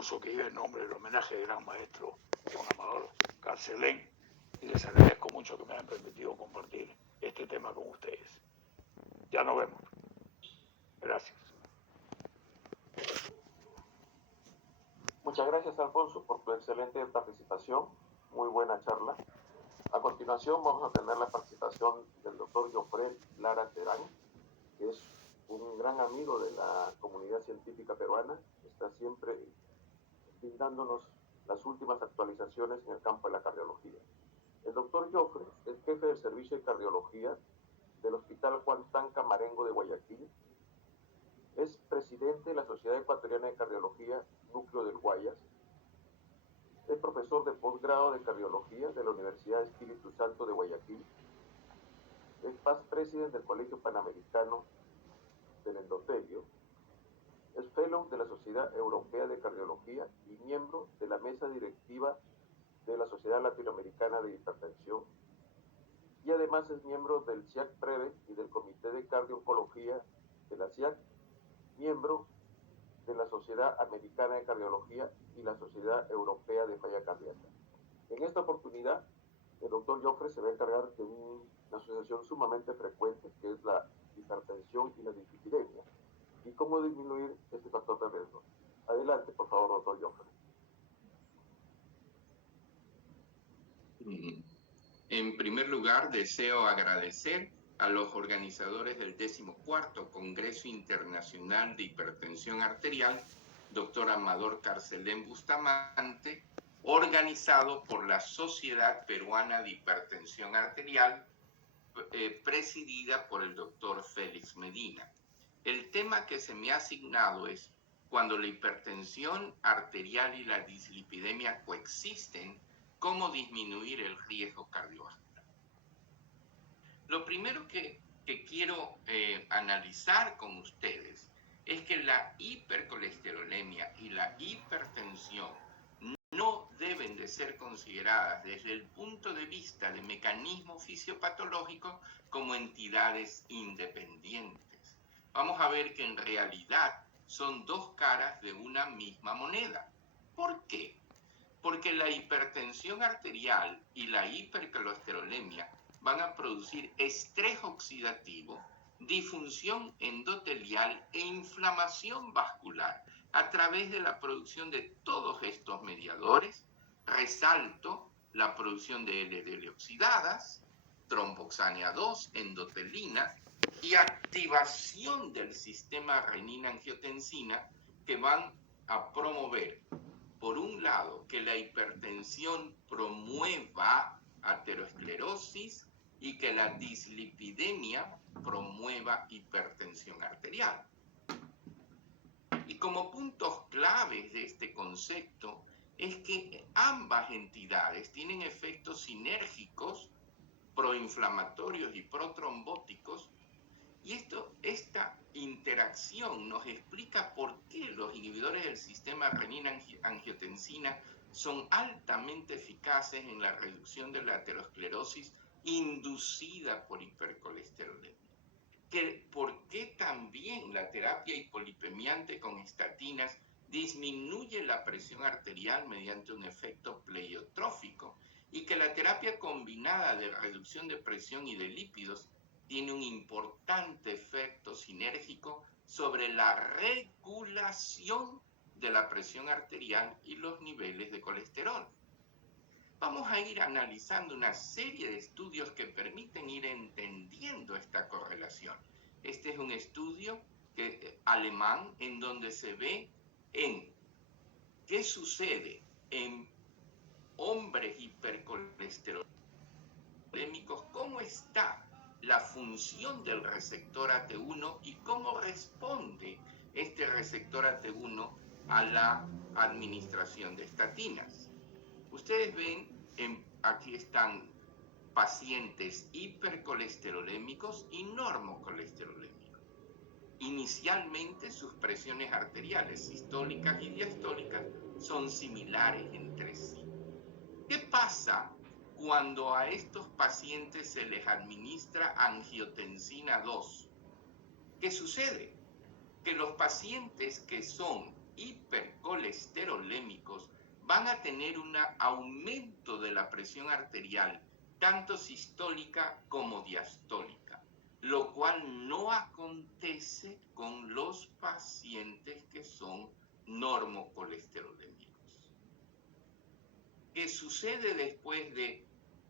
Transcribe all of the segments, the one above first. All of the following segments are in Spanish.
curso que lleva el nombre del homenaje del gran maestro Juan Amador Carcelén, y les agradezco mucho que me hayan permitido compartir este tema con ustedes. Ya nos vemos. Gracias. Muchas gracias, Alfonso, por tu excelente participación. Muy buena charla. A continuación vamos a tener la participación del doctor Jofré Lara Terán, que es un gran amigo de la comunidad científica peruana. Está siempre brindándonos las últimas actualizaciones en el campo de la cardiología. El doctor Jofré es jefe del servicio de cardiología del Hospital Juan Tanca Marengo de Guayaquil. Es presidente de la Sociedad Ecuatoriana de Cardiología, Núcleo del Guayas. Es profesor de posgrado de cardiología de la Universidad Espíritu Santo de Guayaquil. Es past president del Colegio Panamericano del Endotelio. Es fellow de la Sociedad Europea de Cardiología y miembro de la mesa directiva de la Sociedad Latinoamericana de Hipertensión. Y además es miembro del CIAC-PREVE y del Comité de Cardio-Oncología de la CIAC, miembro de la Sociedad Americana de Cardiología y la Sociedad Europea de Falla Cardíaca. En esta oportunidad, el doctor Jofré se va a encargar de una asociación sumamente frecuente, que es la hipertensión y la dislipidemia, y cómo disminuir este factor de riesgo. Adelante, por favor, doctor Jofré. En primer lugar, deseo agradecer a los organizadores del 14º Congreso Internacional de Hipertensión Arterial, Dr. Amador Carcelén Bustamante, organizado por la Sociedad Peruana de Hipertensión Arterial, presidida por el Dr. Félix Medina. El tema que se me ha asignado es cuando la hipertensión arterial y la dislipidemia coexisten, ¿cómo disminuir el riesgo cardiovascular? Lo primero que quiero analizar con ustedes es que la hipercolesterolemia y la hipertensión no deben de ser consideradas desde el punto de vista de mecanismo fisiopatológico como entidades independientes. Vamos a ver que en realidad son dos caras de una misma moneda. ¿Por qué? Porque la hipertensión arterial y la hipercolesterolemia van a producir estrés oxidativo, disfunción endotelial e inflamación vascular a través de la producción de todos estos mediadores. Resalto la producción de LDL oxidadas, tromboxania 2, endotelina y activación del sistema renina-angiotensina que van a promover, por un lado, que la hipertensión promueva aterosclerosis y que la dislipidemia promueva hipertensión arterial. Y como puntos claves de este concepto es que ambas entidades tienen efectos sinérgicos, proinflamatorios y protrombóticos, y esta interacción nos explica por qué los inhibidores del sistema renina-angiotensina son altamente eficaces en la reducción de la aterosclerosis inducida por hipercolesterolemia. ¿Por qué también la terapia hipolipemiante con estatinas disminuye la presión arterial mediante un efecto pleiotrófico? Y que la terapia combinada de reducción de presión y de lípidos tiene un importante efecto sinérgico sobre la regulación de la presión arterial y los niveles de colesterol. Vamos a ir analizando una serie de estudios que permiten ir entendiendo esta correlación. Este es un estudio alemán en donde se ve qué sucede en hombres hipercolesterolémicos, cómo está la función del receptor AT1 y cómo responde este receptor AT1 a la administración de estatinas. Ustedes ven, aquí están pacientes hipercolesterolémicos y normocolesterolémicos. Inicialmente sus presiones arteriales sistólicas y diastólicas son similares entre sí. ¿Qué pasa cuando a estos pacientes se les administra angiotensina 2? ¿Qué sucede? Que los pacientes que son hipercolesterolémicos van a tener un aumento de la presión arterial, tanto sistólica como diastólica, lo cual no acontece con los pacientes que son normocolesterolémicos. ¿Qué sucede después de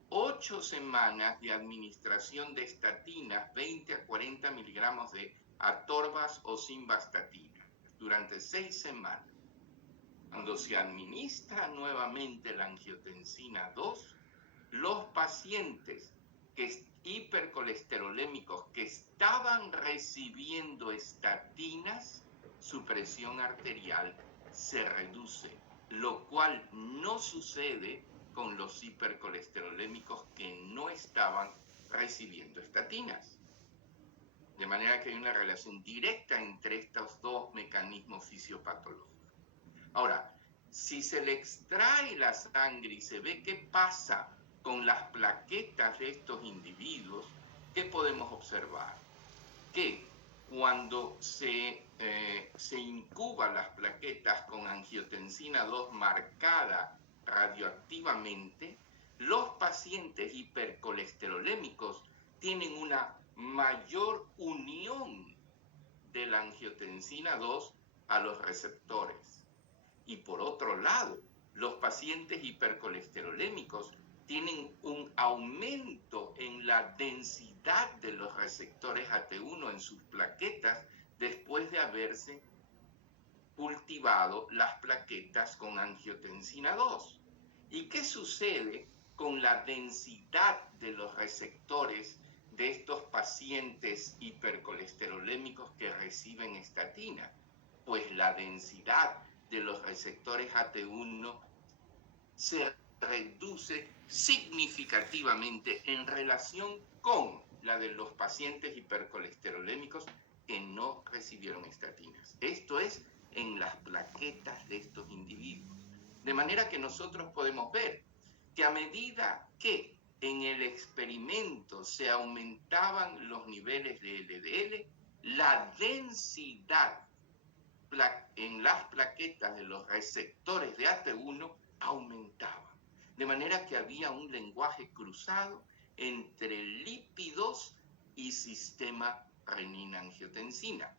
8 semanas de administración de estatinas, 20 a 40 miligramos de atorbas o simvastatina, durante 6 semanas? Cuando se administra nuevamente la angiotensina 2, los pacientes hipercolesterolémicos que estaban recibiendo estatinas, su presión arterial se reduce, lo cual no sucede con los hipercolesterolémicos que no estaban recibiendo estatinas. De manera que hay una relación directa entre estos dos mecanismos fisiopatológicos. Ahora, si se le extrae la sangre y se ve qué pasa con las plaquetas de estos individuos, ¿qué podemos observar? Que cuando se incuban las plaquetas con angiotensina 2 marcada radioactivamente, los pacientes hipercolesterolémicos tienen una mayor unión de la angiotensina 2 a los receptores. Y por otro lado, los pacientes hipercolesterolémicos tienen un aumento en la densidad de los receptores AT1 en sus plaquetas después de haberse cultivado las plaquetas con angiotensina 2. ¿Y qué sucede con la densidad de los receptores de estos pacientes hipercolesterolémicos que reciben estatina? Pues la densidad de los receptores AT1 se reduce significativamente en relación con la de los pacientes hipercolesterolémicos que no recibieron estatinas. Esto es en las plaquetas de estos individuos. De manera que nosotros podemos ver que a medida que en el experimento se aumentaban los niveles de LDL, la densidad en las plaquetas de los receptores de AT1 aumentaba. De manera que había un lenguaje cruzado entre lípidos y sistema renina-angiotensina.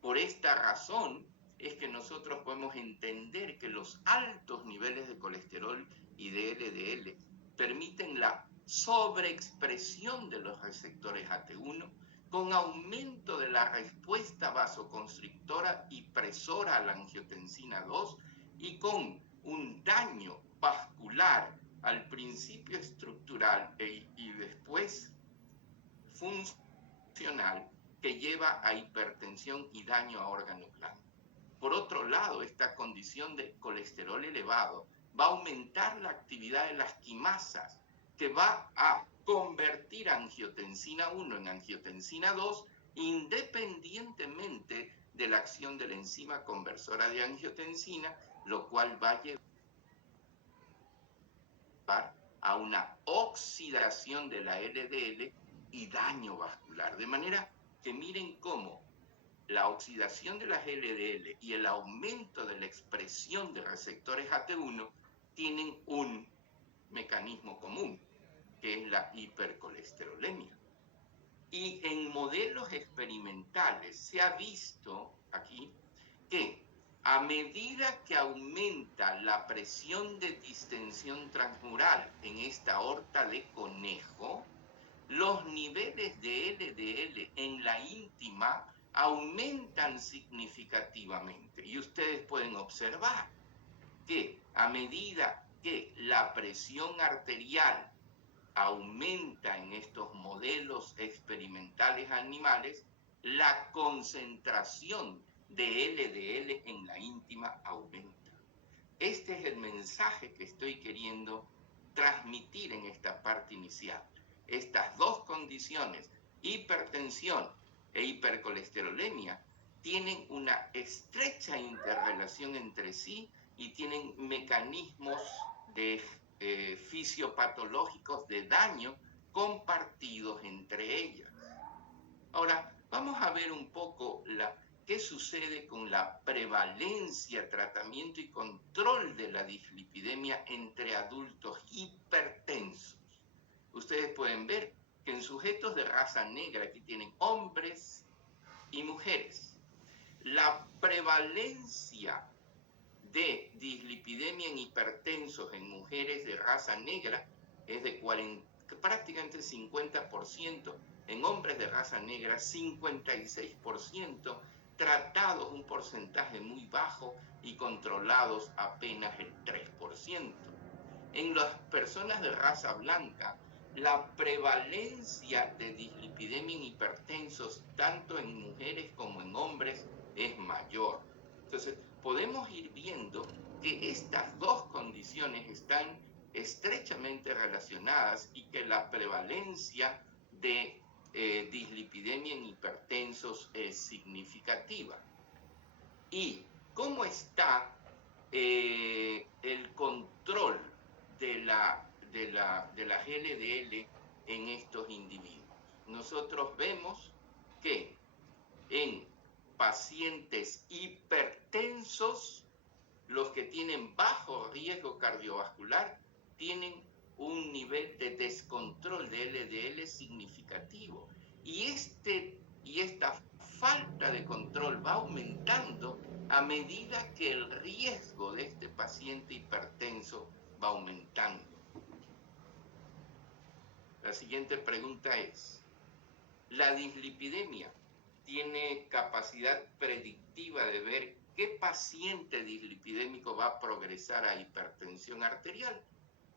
Por esta razón es que nosotros podemos entender que los altos niveles de colesterol y de LDL permiten la sobreexpresión de los receptores AT1 con aumento de la respuesta vasoconstrictora y presora a la angiotensina 2 y con un daño vascular al principio estructural y después funcional que lleva a hipertensión y daño a órgano blanco. Por otro lado, esta condición de colesterol elevado va a aumentar la actividad de las quimasas, que va a convertir angiotensina 1 en angiotensina 2 independientemente de la acción de la enzima conversora de angiotensina, lo cual va a llevar a una oxidación de la LDL y daño vascular. De manera que miren cómo la oxidación de las LDL y el aumento de la expresión de receptores AT1 tienen un mecanismo común, que es la hipercolesterolemia. Y en modelos experimentales se ha visto aquí que a medida que aumenta la presión de distensión transmural en esta aorta de conejo, los niveles de LDL en la íntima aumentan significativamente. Y ustedes pueden observar que a medida que la presión arterial aumenta en estos modelos experimentales animales, la concentración de LDL en la íntima aumenta. Este es el mensaje que estoy queriendo transmitir en esta parte inicial. Estas dos condiciones, hipertensión e hipercolesterolemia, tienen una estrecha interrelación entre sí y tienen mecanismos de fisiopatológicos de daño compartidos entre ellas. Ahora, vamos a ver un poco qué sucede con la prevalencia, tratamiento y control de la dislipidemia entre adultos hipertensos. Ustedes pueden ver que en sujetos de raza negra, aquí tienen hombres y mujeres, la prevalencia de dislipidemia en hipertensos en mujeres de raza negra es de prácticamente 50%, en hombres de raza negra 56%, tratados un porcentaje muy bajo y controlados apenas el 3%. En las personas de raza blanca, la prevalencia de dislipidemia en hipertensos, tanto en mujeres como en hombres, es mayor. Entonces, podemos ir viendo que estas dos condiciones están estrechamente relacionadas y que la prevalencia de dislipidemia en hipertensos es significativa. ¿Y cómo está el control de la LDL en estos individuos? Nosotros vemos que en pacientes hipertensos, los que tienen bajo riesgo cardiovascular tienen un nivel de descontrol de LDL significativo. Y esta falta de control va aumentando a medida que el riesgo de este paciente hipertenso va aumentando. La siguiente pregunta es, ¿la dislipidemia tiene capacidad predictiva de ver qué paciente dislipidémico va a progresar a hipertensión arterial?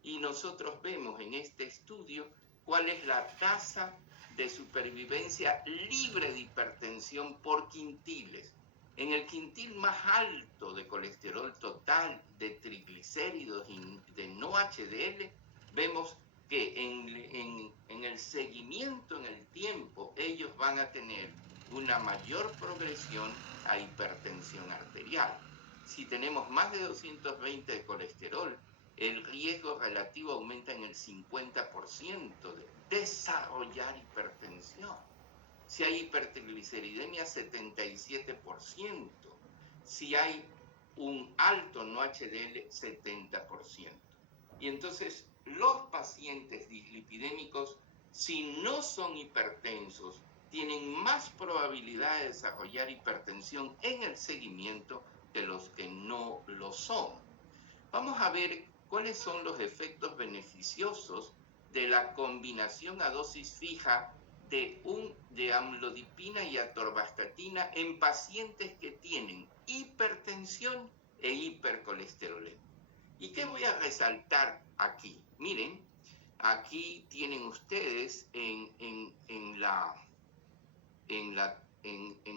Y nosotros vemos en este estudio cuál es la tasa de supervivencia libre de hipertensión por quintiles. En el quintil más alto de colesterol total, de triglicéridos y de no HDL, vemos que en el seguimiento en el tiempo ellos van a tener una mayor progresión a hipertensión arterial. Si tenemos más de 220 de colesterol, el riesgo relativo aumenta en el 50% de desarrollar hipertensión. Si hay hipertrigliceridemia, 77%. Si hay un alto no HDL, 70%. Y entonces los pacientes dislipidémicos, si no son hipertensos, tienen más probabilidad de desarrollar hipertensión en el seguimiento que los que no lo son. Vamos a ver cuáles son los efectos beneficiosos de la combinación a dosis fija de amlodipina y atorvastatina en pacientes que tienen hipertensión e hipercolesterolemia. ¿Y qué voy a resaltar aquí? Miren, aquí tienen ustedes en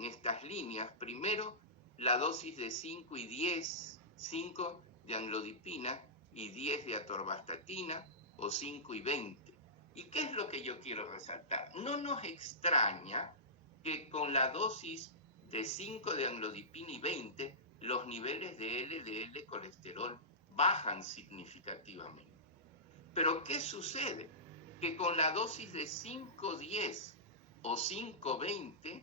estas líneas, primero la dosis de 5 y 10, 5 de amlodipina y 10 de atorvastatina, o 5 y 20. ¿Y qué es lo que yo quiero resaltar? No nos extraña que con la dosis de 5 de amlodipina y 20, los niveles de LDL colesterol bajan significativamente. Pero ¿qué sucede? Que con la dosis de 5-10 o 5-20,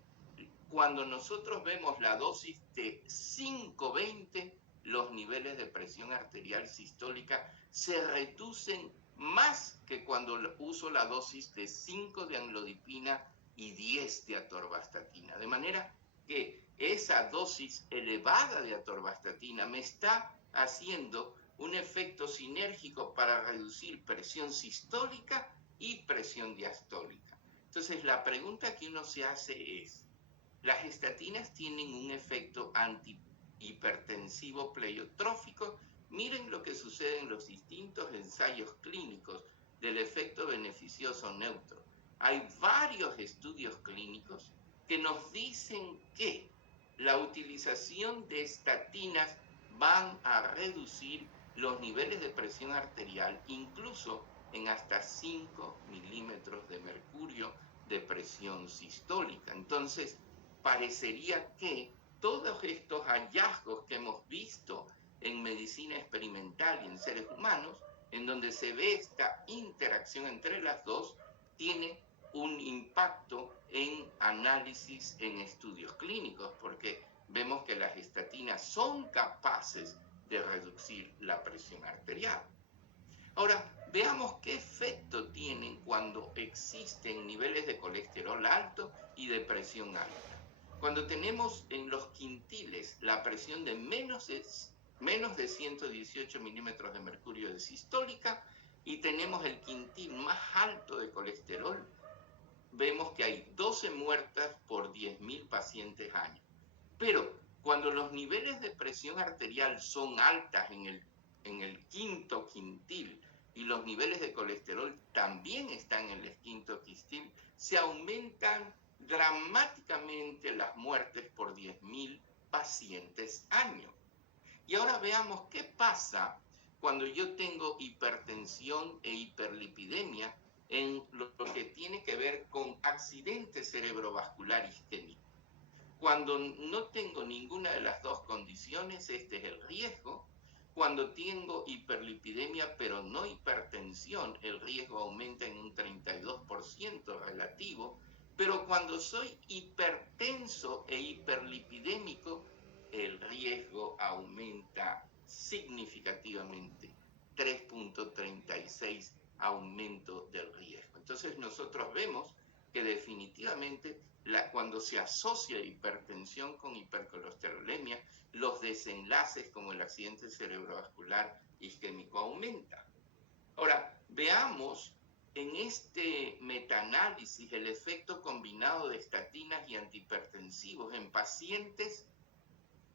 cuando nosotros vemos la dosis de 5-20, los niveles de presión arterial sistólica se reducen más que cuando uso la dosis de 5 de amlodipina y 10 de atorvastatina. De manera que esa dosis elevada de atorvastatina me está haciendo un efecto sinérgico para reducir presión sistólica y presión diastólica. Entonces, la pregunta que uno se hace es, ¿las estatinas tienen un efecto antihipertensivo pleiotrófico? Miren lo que sucede en los distintos ensayos clínicos del efecto beneficioso neutro. Hay varios estudios clínicos que nos dicen que la utilización de estatinas van a reducir los niveles de presión arterial, incluso en hasta 5 milímetros de mercurio de presión sistólica. Entonces, parecería que todos estos hallazgos que hemos visto en medicina experimental y en seres humanos, en donde se ve esta interacción entre las dos, tiene un impacto en análisis en estudios clínicos, porque vemos que las estatinas son capaces de reducir la presión arterial. Ahora, veamos qué efecto tienen cuando existen niveles de colesterol alto y de presión alta. Cuando tenemos en los quintiles la presión de menos de 118 milímetros de mercurio de sistólica y tenemos el quintil más alto de colesterol, vemos que hay 12 muertas por 10.000 pacientes año. Pero cuando los niveles de presión arterial son altas en el quinto quintil y los niveles de colesterol también están en el quinto quintil, se aumentan dramáticamente las muertes por 10.000 pacientes año. Y ahora veamos qué pasa cuando yo tengo hipertensión e hiperlipidemia en lo que tiene que ver con accidente cerebrovascular isquémico. Cuando no tengo ninguna de las dos condiciones, este es el riesgo. Cuando tengo hiperlipidemia pero no hipertensión, el riesgo aumenta en un 32% relativo. Pero cuando soy hipertenso e hiperlipidémico, el riesgo aumenta significativamente, 3.36 aumento del riesgo. Entonces nosotros vemos que definitivamente cuando se asocia hipertensión con hipercolesterolemia, los desenlaces como el accidente cerebrovascular isquémico aumentan. Ahora, veamos en este metaanálisis el efecto combinado de estatinas y antihipertensivos en pacientes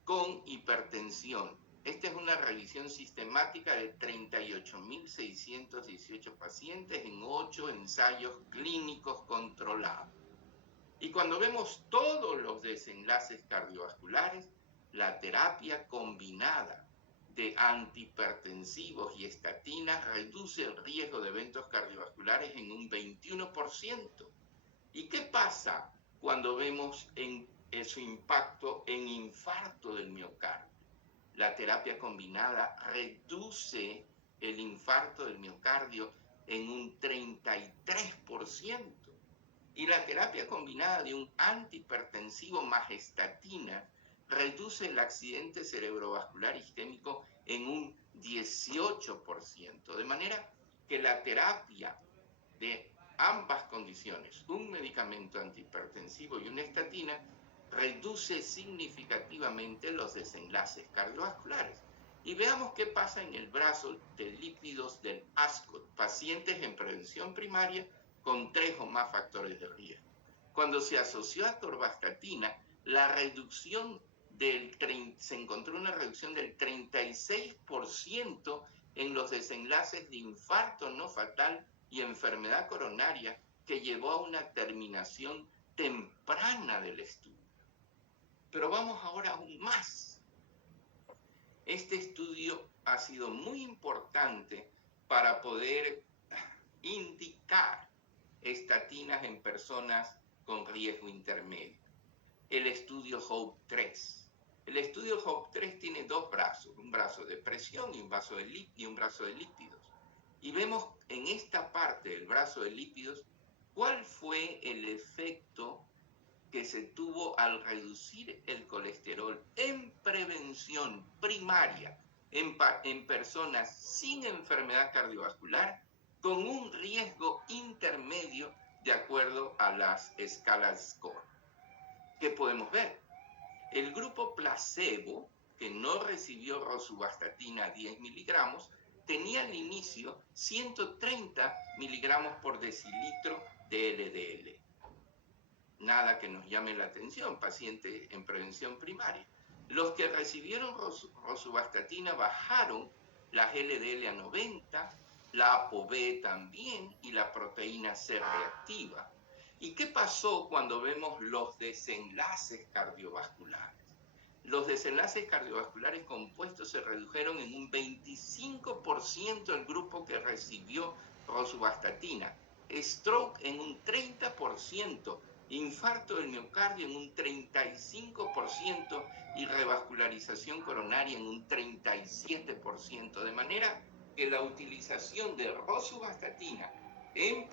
con hipertensión. Esta es una revisión sistemática de 38.618 pacientes en 8 ensayos clínicos controlados. Y cuando vemos todos los desenlaces cardiovasculares, la terapia combinada de antihipertensivos y estatinas reduce el riesgo de eventos cardiovasculares en un 21%. ¿Y qué pasa cuando vemos su impacto en infarto del miocardio? La terapia combinada reduce el infarto del miocardio en un 33%. Y la terapia combinada de un antihipertensivo más estatina reduce el accidente cerebrovascular isquémico en un 18%. De manera que la terapia de ambas condiciones, un medicamento antihipertensivo y una estatina, reduce significativamente los desenlaces cardiovasculares. Y veamos qué pasa en el brazo de lípidos del ASCOT, pacientes en prevención primaria con 3 o más factores de riesgo. Cuando se asoció a atorvastatina, se encontró una reducción del 36% en los desenlaces de infarto no fatal y enfermedad coronaria, que llevó a una terminación temprana del estudio. Pero vamos ahora aún más. Este estudio ha sido muy importante para poder indicar estatinas en personas con riesgo intermedio. El estudio HOPE-3. El estudio HOPE-3 tiene 2 brazos, un brazo de presión y un brazo de lípidos. Y vemos en esta parte del brazo de lípidos cuál fue el efecto que se tuvo al reducir el colesterol en prevención primaria en personas sin enfermedad cardiovascular con un riesgo intermedio de acuerdo a las escalas SCORE. ¿Qué podemos ver? El grupo placebo, que no recibió rosuvastatina 10 miligramos, tenía al inicio 130 miligramos por decilitro de LDL. Nada que nos llame la atención, paciente en prevención primaria. Los que recibieron rosuvastatina bajaron las LDL a 90, la ApoB también y la proteína C reactiva. ¿Y qué pasó cuando vemos los desenlaces cardiovasculares? Los desenlaces cardiovasculares compuestos se redujeron en un 25% el grupo que recibió rosuvastatina, stroke en un 30%, infarto del miocardio en un 35% y revascularización coronaria en un 37%, de manera que la utilización de rosuvastatina en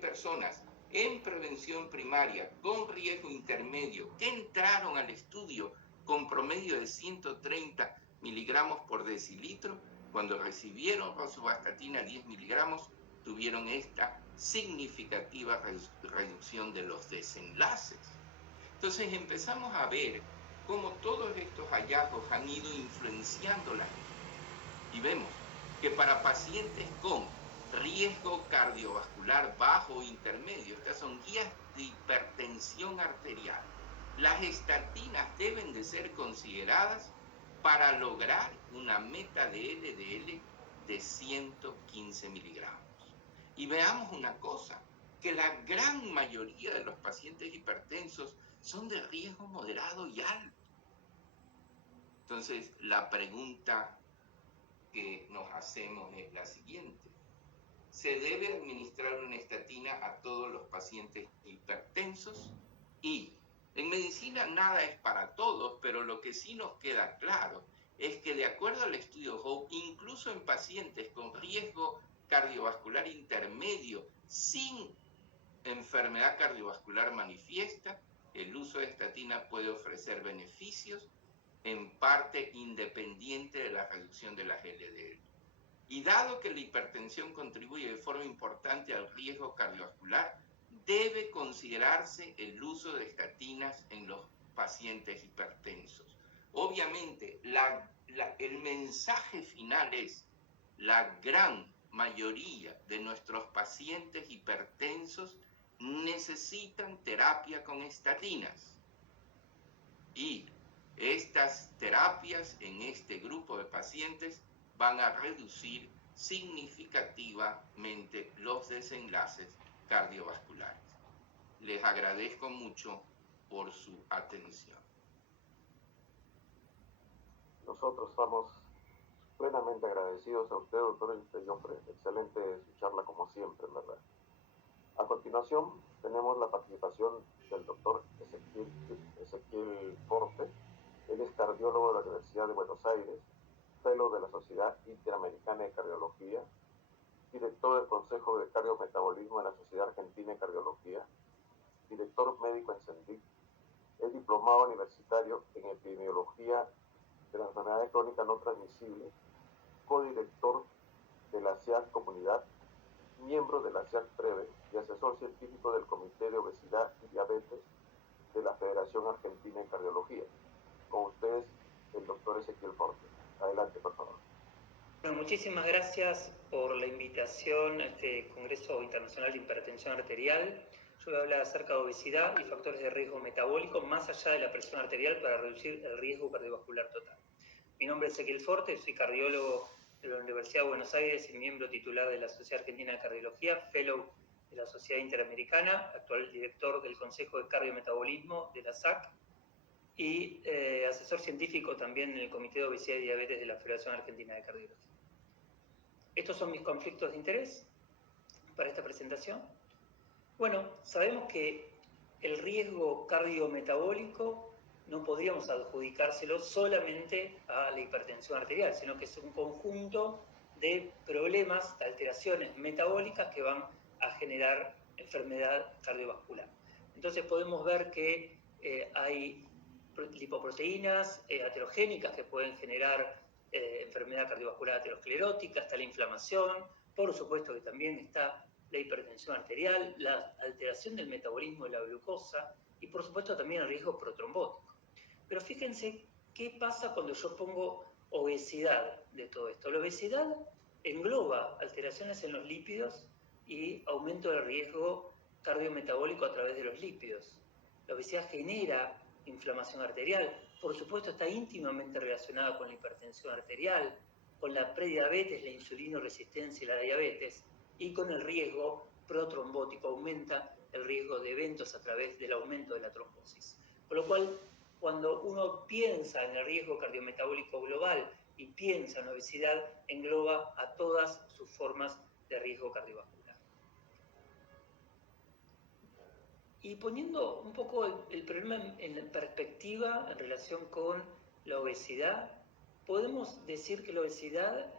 personas en prevención primaria con riesgo intermedio que entraron al estudio con promedio de 130 miligramos por decilitro, cuando recibieron rosuvastatina 10 miligramos, tuvieron esta significativa reducción de los desenlaces. Entonces empezamos a ver cómo todos estos hallazgos han ido influenciando la gente. Y vemos que para pacientes con riesgo cardiovascular bajo o intermedio, estas son guías de hipertensión arterial, las estatinas deben de ser consideradas para lograr una meta de LDL de 115 miligramos. Y veamos una cosa, que la gran mayoría de los pacientes hipertensos son de riesgo moderado y alto. Entonces, la pregunta que nos hacemos es la siguiente. ¿Se debe administrar una estatina a todos los pacientes hipertensos? Y en medicina nada es para todos, pero lo que sí nos queda claro es que de acuerdo al estudio HOPE, incluso en pacientes con riesgo cardiovascular intermedio sin enfermedad cardiovascular manifiesta, el uso de estatina puede ofrecer beneficios en parte independiente de la reducción de las LDL. Y dado que la hipertensión contribuye de forma importante al riesgo cardiovascular, debe considerarse el uso de estatinas en los pacientes hipertensos. Obviamente, el mensaje final es: la gran mayoría de nuestros pacientes hipertensos necesitan terapia con estatinas. Y estas terapias en este grupo de pacientes van a reducir significativamente los desenlaces cardiovasculares. Les agradezco mucho por su atención. Nosotros estamos plenamente agradecidos a usted, doctor Joffre. Excelente su charla como siempre, ¿verdad? A continuación, tenemos la participación del doctor Ezequiel Forte. Él es cardiólogo de la Universidad de Buenos Aires, fellow de la Sociedad Interamericana de Cardiología, director del Consejo de Cardiometabolismo de la Sociedad Argentina de Cardiología, director médico en CENDIC, es diplomado universitario en epidemiología de las enfermedades crónicas no transmisibles, codirector de la SEAC Comunidad, miembro de la SEAC Preve y asesor científico del Comité de Obesidad y Diabetes de la Federación Argentina de Cardiología. Con ustedes, el doctor Ezequiel Forte. Adelante, por favor. Bueno, muchísimas gracias por la invitación a este Congreso Internacional de Hipertensión Arterial. Yo voy a hablar acerca de obesidad y factores de riesgo metabólico más allá de la presión arterial para reducir el riesgo cardiovascular total. Mi nombre es Ezequiel Forte, soy cardiólogo de la Universidad de Buenos Aires y miembro titular de la Sociedad Argentina de Cardiología, fellow de la Sociedad Interamericana, actual director del Consejo de Cardiometabolismo de la SAC y asesor científico también en el Comité de Obesidad y Diabetes de la Federación Argentina de Cardiología. Estos son mis conflictos de interés para esta presentación. Bueno, sabemos que el riesgo cardiometabólico no podríamos adjudicárselo solamente a la hipertensión arterial, sino que es un conjunto de problemas, de alteraciones metabólicas que van a generar enfermedad cardiovascular. Entonces podemos ver que hay lipoproteínas aterogénicas que pueden generar enfermedad cardiovascular aterosclerótica, está la inflamación, por supuesto que también está la hipertensión arterial, la alteración del metabolismo de la glucosa y por supuesto también el riesgo protrombótico. Pero fíjense qué pasa cuando yo pongo obesidad de todo esto. La obesidad engloba alteraciones en los lípidos y aumento del riesgo cardiometabólico a través de los lípidos. La obesidad genera inflamación arterial, por supuesto está íntimamente relacionada con la hipertensión arterial, con la prediabetes, la insulinoresistencia y la diabetes, y con el riesgo protrombótico, aumenta el riesgo de eventos a través del aumento de la trombosis. Por lo cual, cuando uno piensa en el riesgo cardiometabólico global y piensa en obesidad, engloba a todas sus formas de riesgo cardiovascular. Y poniendo un poco el problema en perspectiva en relación con la obesidad, podemos decir que la obesidad,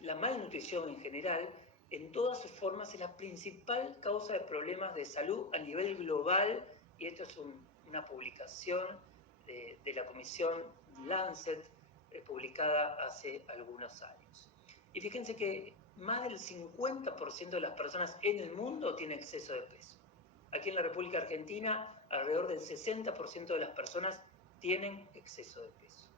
la malnutrición en general, en todas sus formas es la principal causa de problemas de salud a nivel global, y esto es una publicación de la Comisión Lancet, publicada hace algunos años. Y fíjense que más del 50% de las personas en el mundo tiene exceso de peso. Aquí en la República Argentina, alrededor del 60% de las personas tienen exceso de peso.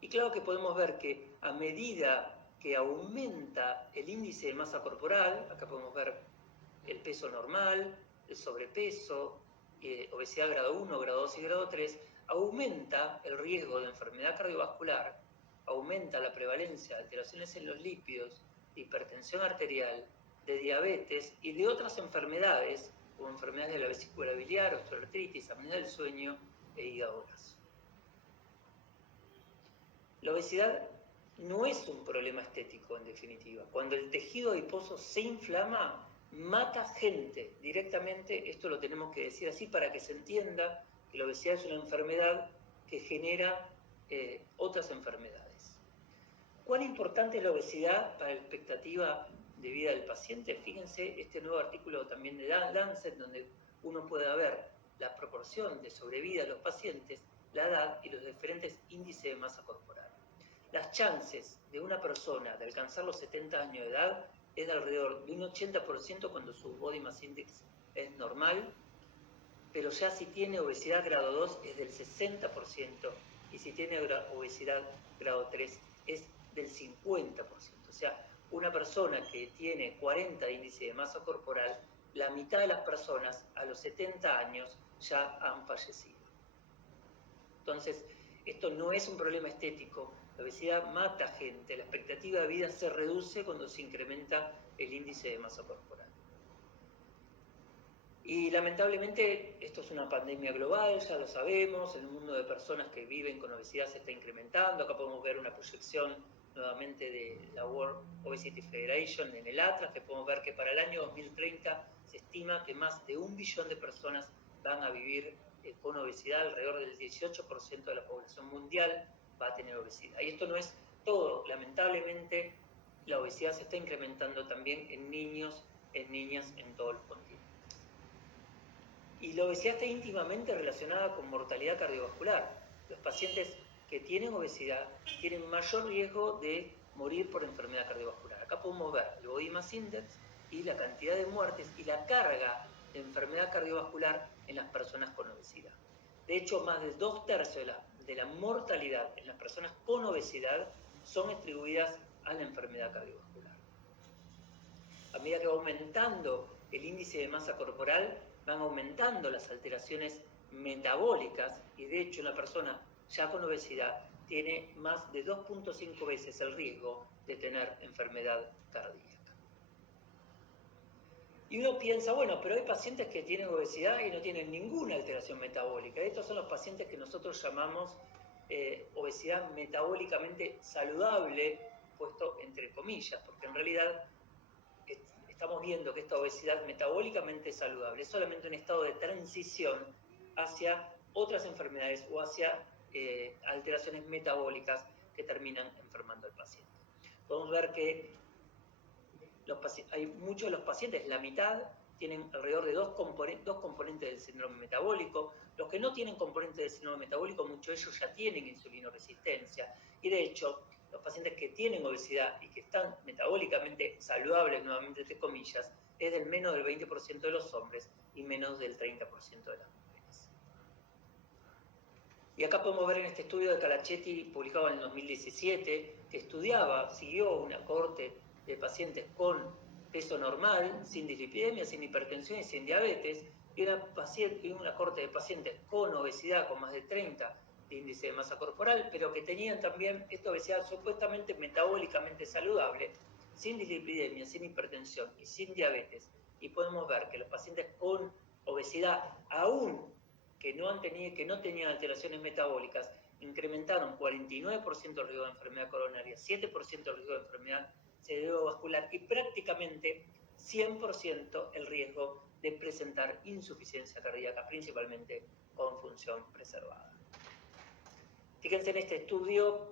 Y claro que podemos ver que a medida que aumenta el índice de masa corporal, acá podemos ver el peso normal, el sobrepeso, obesidad grado 1, grado 2 y grado 3, aumenta el riesgo de enfermedad cardiovascular, aumenta la prevalencia de alteraciones en los lípidos, de hipertensión arterial, de diabetes y de otras enfermedades, como enfermedades de la vesícula biliar, osteoartritis, apnea del sueño e hígado graso. La obesidad no es un problema estético, en definitiva. Cuando el tejido adiposo se inflama, mata gente directamente. Esto lo tenemos que decir así para que se entienda que la obesidad es una enfermedad que genera otras enfermedades. ¿Cuán importante es la obesidad para la expectativa de vida del paciente? Fíjense este nuevo artículo también de Lancet, donde uno puede ver la proporción de sobrevida de los pacientes, la edad y los diferentes índices de masa corporal. Las chances de una persona de alcanzar los 70 años de edad es de alrededor de un 80% cuando su body mass index es normal, pero ya si tiene obesidad grado 2 es del 60%, y si tiene obesidad grado 3 es del 50%. O sea, una persona que tiene 40 de índice de masa corporal, la mitad de las personas a los 70 años ya han fallecido. Entonces, esto no es un problema estético. La obesidad mata gente, la expectativa de vida se reduce cuando se incrementa el índice de masa corporal. Y lamentablemente esto es una pandemia global, ya lo sabemos, el número de personas que viven con obesidad se está incrementando. Acá podemos ver una proyección nuevamente de la World Obesity Federation en el Atlas, que podemos ver que para el año 2030 se estima que más de 1 billón de personas van a vivir con obesidad, alrededor del 18% de la población mundial va a tener obesidad. Y esto no es todo, lamentablemente la obesidad se está incrementando también en niños, en niñas, en todos los continentes. Y la obesidad está íntimamente relacionada con mortalidad cardiovascular. Los pacientes que tienen obesidad tienen mayor riesgo de morir por enfermedad cardiovascular. Acá podemos ver el Body Mass Index y la cantidad de muertes y la carga de enfermedad cardiovascular en las personas con obesidad. De hecho, más de 2/3 de la mortalidad en las personas con obesidad son atribuidas a la enfermedad cardiovascular. A medida que va aumentando el índice de masa corporal, van aumentando las alteraciones metabólicas, y de hecho una persona ya con obesidad tiene más de 2.5 veces el riesgo de tener enfermedad cardíaca. Y uno piensa, bueno, pero hay pacientes que tienen obesidad y no tienen ninguna alteración metabólica. Estos son los pacientes que nosotros llamamos obesidad metabólicamente saludable, puesto entre comillas, porque en realidad estamos viendo que esta obesidad metabólicamente saludable es solamente un estado de transición hacia otras enfermedades o hacia alteraciones metabólicas que terminan enfermando al paciente. Podemos ver que hay muchos de los pacientes, la mitad, tienen alrededor de dos componentes del síndrome metabólico. Los que no tienen componentes del síndrome metabólico, muchos de ellos ya tienen insulinoresistencia. Y de hecho, los pacientes que tienen obesidad y que están metabólicamente saludables, nuevamente entre comillas, es del menos del 20% de los hombres y menos del 30% de las mujeres. Y acá podemos ver en este estudio de Calachetti, publicado en el 2017, que siguió una cohorte de pacientes con peso normal, sin dislipidemia, sin hipertensión y sin diabetes, y una cohorte de pacientes con obesidad, con más de 30 de índice de masa corporal, pero que tenían también esta obesidad supuestamente metabólicamente saludable, sin dislipidemia, sin hipertensión y sin diabetes. Y podemos ver que los pacientes con obesidad, aún que no tenían alteraciones metabólicas, incrementaron 49% el riesgo de enfermedad coronaria, 7% el riesgo de enfermedad cerebrovascular y prácticamente 100% el riesgo de presentar insuficiencia cardíaca, principalmente con función preservada. Fíjense en este estudio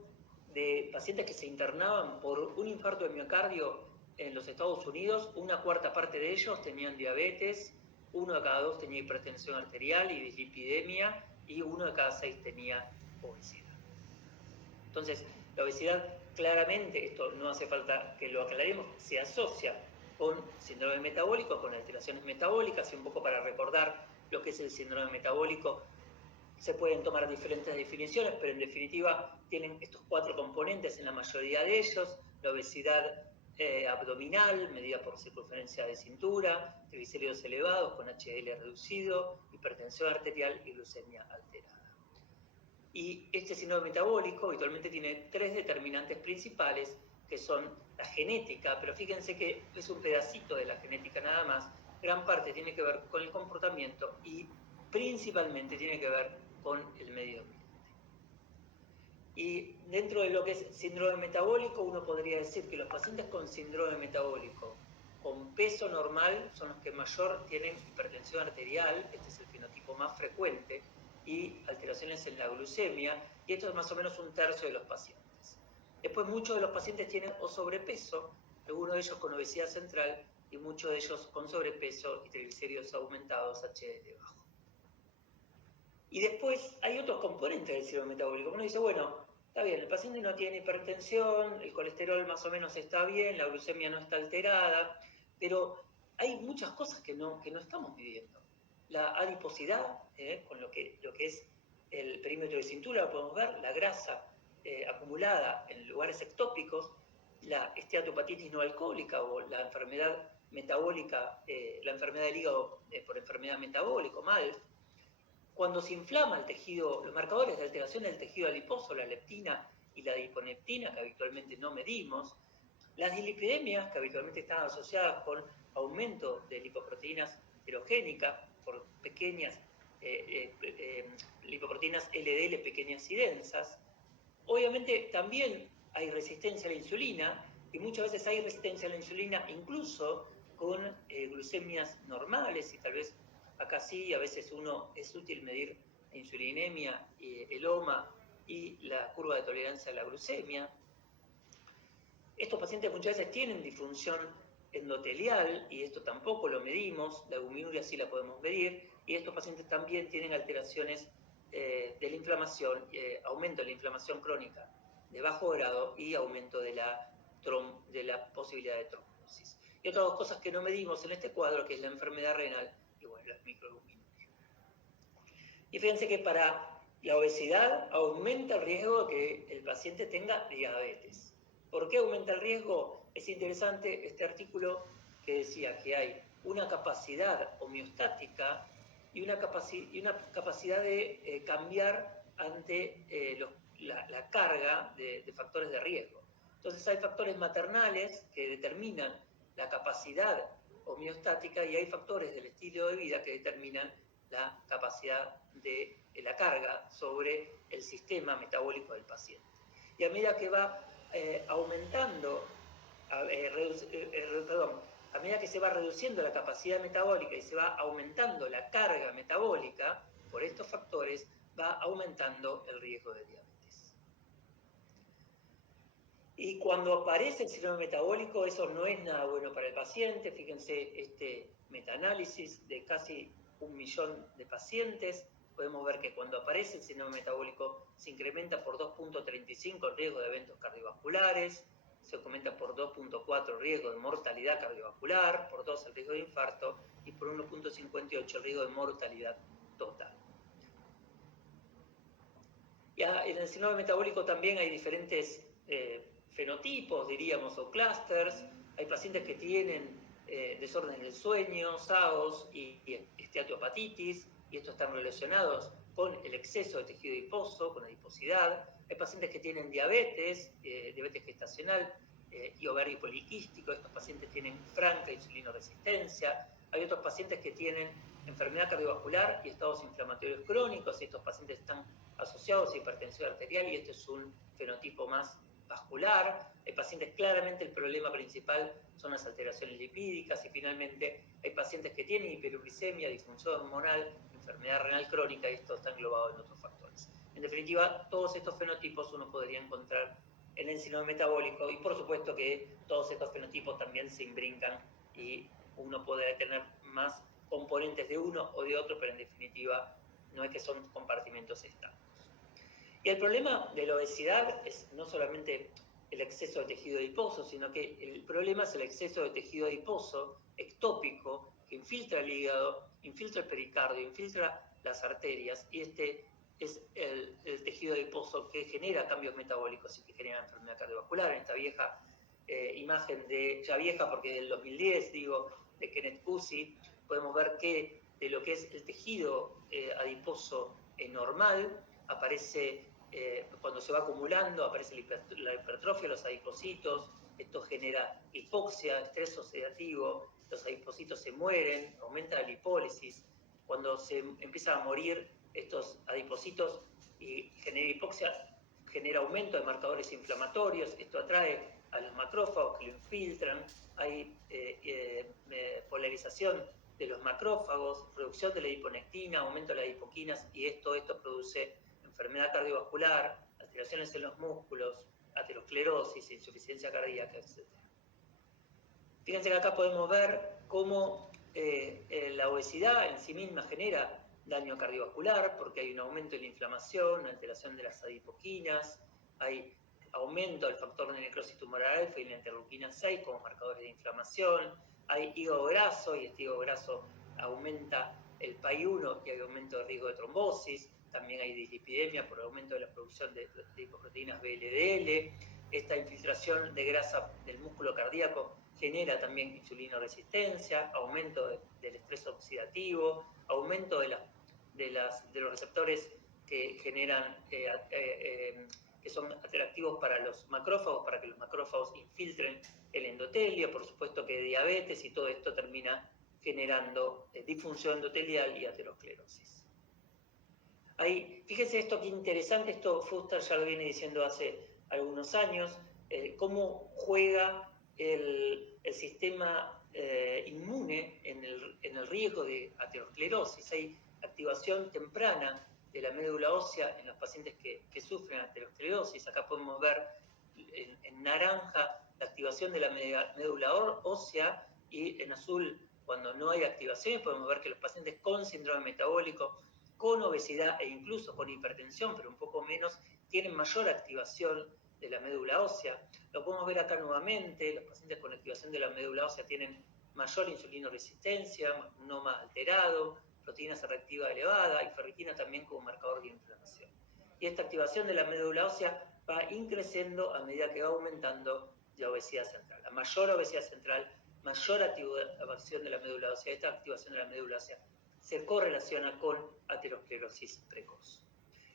de pacientes que se internaban por un infarto de miocardio en los Estados Unidos, 1/4 parte de ellos tenían diabetes, 1 de cada 2 tenía hipertensión arterial y dislipidemia, y 1 de cada 6 tenía obesidad. Entonces, la obesidad claramente, esto no hace falta que lo aclaremos, se asocia con síndrome metabólico, con alteraciones metabólicas, y un poco para recordar lo que es el síndrome metabólico, se pueden tomar diferentes definiciones, pero en definitiva tienen estos 4 componentes en la mayoría de ellos: la obesidad abdominal, medida por circunferencia de cintura, triglicéridos elevados con HDL reducido, hipertensión arterial y glucemia alterada. Y este síndrome metabólico habitualmente tiene 3 determinantes principales, que son la genética, pero fíjense que es un pedacito de la genética nada más. Gran parte tiene que ver con el comportamiento y principalmente tiene que ver con el medio ambiente. Y dentro de lo que es síndrome metabólico, uno podría decir que los pacientes con síndrome metabólico con peso normal son los que mayor tienen hipertensión arterial, este es el fenotipo más frecuente, y alteraciones en la glucemia, y esto es más o menos 1/3 de los pacientes. Después muchos de los pacientes tienen o sobrepeso, algunos de ellos con obesidad central, y muchos de ellos con sobrepeso y triglicéridos aumentados, HDL bajo. Y después hay otros componentes del síndrome metabólico. Uno dice, bueno, está bien, el paciente no tiene hipertensión, el colesterol más o menos está bien, la glucemia no está alterada, pero hay muchas cosas que no estamos midiendo. La adiposidad, con lo que es el perímetro de cintura, lo podemos ver, la grasa acumulada en lugares ectópicos, la esteatopatitis no alcohólica o la enfermedad metabólica, la enfermedad del hígado por enfermedad metabólica, MALF. Cuando se inflama el tejido, los marcadores de alteración del tejido adiposo, la leptina y la adiponeptina, que habitualmente no medimos, las dislipidemias, que habitualmente están asociadas con aumento de lipoproteínas heterogénicas por pequeñas lipoproteínas LDL pequeñas y densas. Obviamente también hay resistencia a la insulina, y muchas veces hay resistencia a la insulina incluso con glucemias normales, y tal vez acá sí, a veces es útil medir la insulinemia, el OMA y la curva de tolerancia a la glucemia. Estos pacientes muchas veces tienen disfunción endotelial, y esto tampoco lo medimos, la albuminuria sí la podemos medir, y estos pacientes también tienen alteraciones de la inflamación, aumento de la inflamación crónica de bajo grado y aumento de la posibilidad de trombosis. Y otras 2 cosas que no medimos en este cuadro, que es la enfermedad renal y bueno, las microalbuminuria. Y fíjense que para la obesidad aumenta el riesgo de que el paciente tenga diabetes. ¿Por qué aumenta el riesgo? Es interesante este artículo que decía que hay una capacidad homeostática y una capacidad de cambiar ante la carga de factores de riesgo. Entonces hay factores maternales que determinan la capacidad homeostática, y hay factores del estilo de vida que determinan la capacidad de la carga sobre el sistema metabólico del paciente. Y a medida que va aumentando, a medida que se va reduciendo la capacidad metabólica y se va aumentando la carga metabólica por estos factores, va aumentando el riesgo de diabetes. Y cuando aparece el síndrome metabólico, eso no es nada bueno para el paciente. Fíjense este metaanálisis de casi 1 millón de pacientes. Podemos ver que cuando aparece el síndrome metabólico se incrementa por 2.35 el riesgo de eventos cardiovasculares, se aumenta por 2.4 el riesgo de mortalidad cardiovascular, por 2 el riesgo de infarto y por 1.58 el riesgo de mortalidad total. Ya en el síndrome metabólico también hay diferentes fenotipos, diríamos, o clústeres. Hay pacientes que tienen desórdenes del sueño, SAOS y esteatopatitis, y estos están relacionados con el exceso de tejido adiposo, con adiposidad. Hay pacientes que tienen diabetes, diabetes gestacional y ovario poliquístico. Estos pacientes tienen franca insulinoresistencia. Hay otros pacientes que tienen enfermedad cardiovascular y estados inflamatorios crónicos, y estos pacientes están asociados a hipertensión arterial, y este es un fenotipo más vascular. Hay pacientes, claramente el problema principal son las alteraciones lipídicas, y finalmente hay pacientes que tienen hiperuricemia, disfunción hormonal, enfermedad renal crónica, y esto está englobado en otros factores. En definitiva, todos estos fenotipos uno podría encontrar en el síndrome metabólico, y por supuesto que todos estos fenotipos también se imbrincan y uno puede tener más componentes de uno o de otro, pero en definitiva no es que son compartimentos estancos. Y el problema de la obesidad es no solamente el exceso de tejido adiposo, sino que el problema es el exceso de tejido adiposo ectópico que infiltra el hígado, infiltra el pericardio, infiltra las arterias, y este es el tejido adiposo que genera cambios metabólicos y que genera enfermedad cardiovascular. En esta vieja imagen, ya vieja porque del 2010, digo, de Kenneth Pusey, podemos ver que de lo que es el tejido adiposo normal, aparece, cuando se va acumulando, aparece la hipertrofia de los adipocitos, esto genera hipoxia, estrés oxidativo, los adipocitos se mueren, aumenta la lipólisis. Cuando se empiezan a morir estos adipocitos y genera hipoxia, genera aumento de marcadores inflamatorios, esto atrae a los macrófagos que lo infiltran, hay polarización de los macrófagos, reducción de la adiponectina, aumento de las adipoquinas, y esto produce enfermedad cardiovascular, alteraciones en los músculos, aterosclerosis, insuficiencia cardíaca, etc. Fíjense que acá podemos ver cómo la obesidad en sí misma genera daño cardiovascular, porque hay un aumento de la inflamación, una alteración de las adipoquinas, hay aumento del factor de necrosis tumoral alfa y la interleuquina 6 como marcadores de inflamación, hay hígado graso, y este hígado graso aumenta el PAI-1 y hay aumento de riesgo de trombosis, también hay dislipidemia por aumento de la producción de lipoproteínas VLDL, esta infiltración de grasa del músculo cardíaco genera también insulinoresistencia, aumento del estrés oxidativo, aumento de los receptores que generan, que son atractivos para los macrófagos, para que los macrófagos infiltren el endotelio, por supuesto que diabetes, y todo esto termina generando disfunción endotelial y aterosclerosis. Ahí, fíjense esto qué interesante, esto Fuster ya lo viene diciendo hace algunos años, cómo juega el sistema inmune en el riesgo de aterosclerosis. Hay activación temprana de la médula ósea en los pacientes que sufren aterosclerosis. Acá podemos ver en naranja la activación de la médula ósea, y en azul, cuando no hay activación, podemos ver que los pacientes con síndrome metabólico, con obesidad e incluso con hipertensión, pero un poco menos, tienen mayor activación de la médula ósea. Lo podemos ver acá nuevamente, los pacientes con activación de la médula ósea tienen mayor insulinoresistencia, magnoma alterado, proteína C reactiva elevada y ferritina también como marcador de inflamación. Y esta activación de la médula ósea va increciendo a medida que va aumentando la obesidad central. A mayor obesidad central, mayor activación de la médula ósea. Esta activación de la médula ósea se correlaciona con aterosclerosis precoz.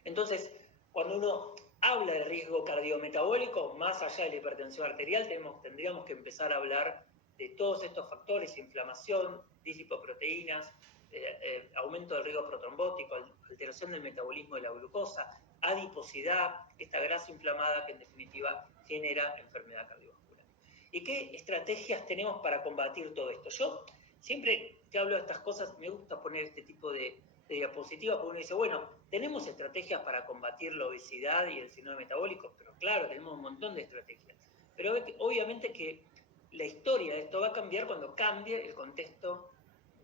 Entonces, cuando uno habla de riesgo cardiometabólico, más allá de la hipertensión arterial, tendríamos que empezar a hablar de todos estos factores: inflamación, dislipoproteínas, aumento del riesgo protrombótico, alteración del metabolismo de la glucosa, adiposidad, esta grasa inflamada que en definitiva genera enfermedad cardiovascular. ¿Y qué estrategias tenemos para combatir todo esto? Yo siempre que hablo de estas cosas me gusta poner este tipo de diapositivas, porque uno dice, bueno, tenemos estrategias para combatir la obesidad y el síndrome metabólico, pero claro, tenemos un montón de estrategias. Pero obviamente que la historia de esto va a cambiar cuando cambie el contexto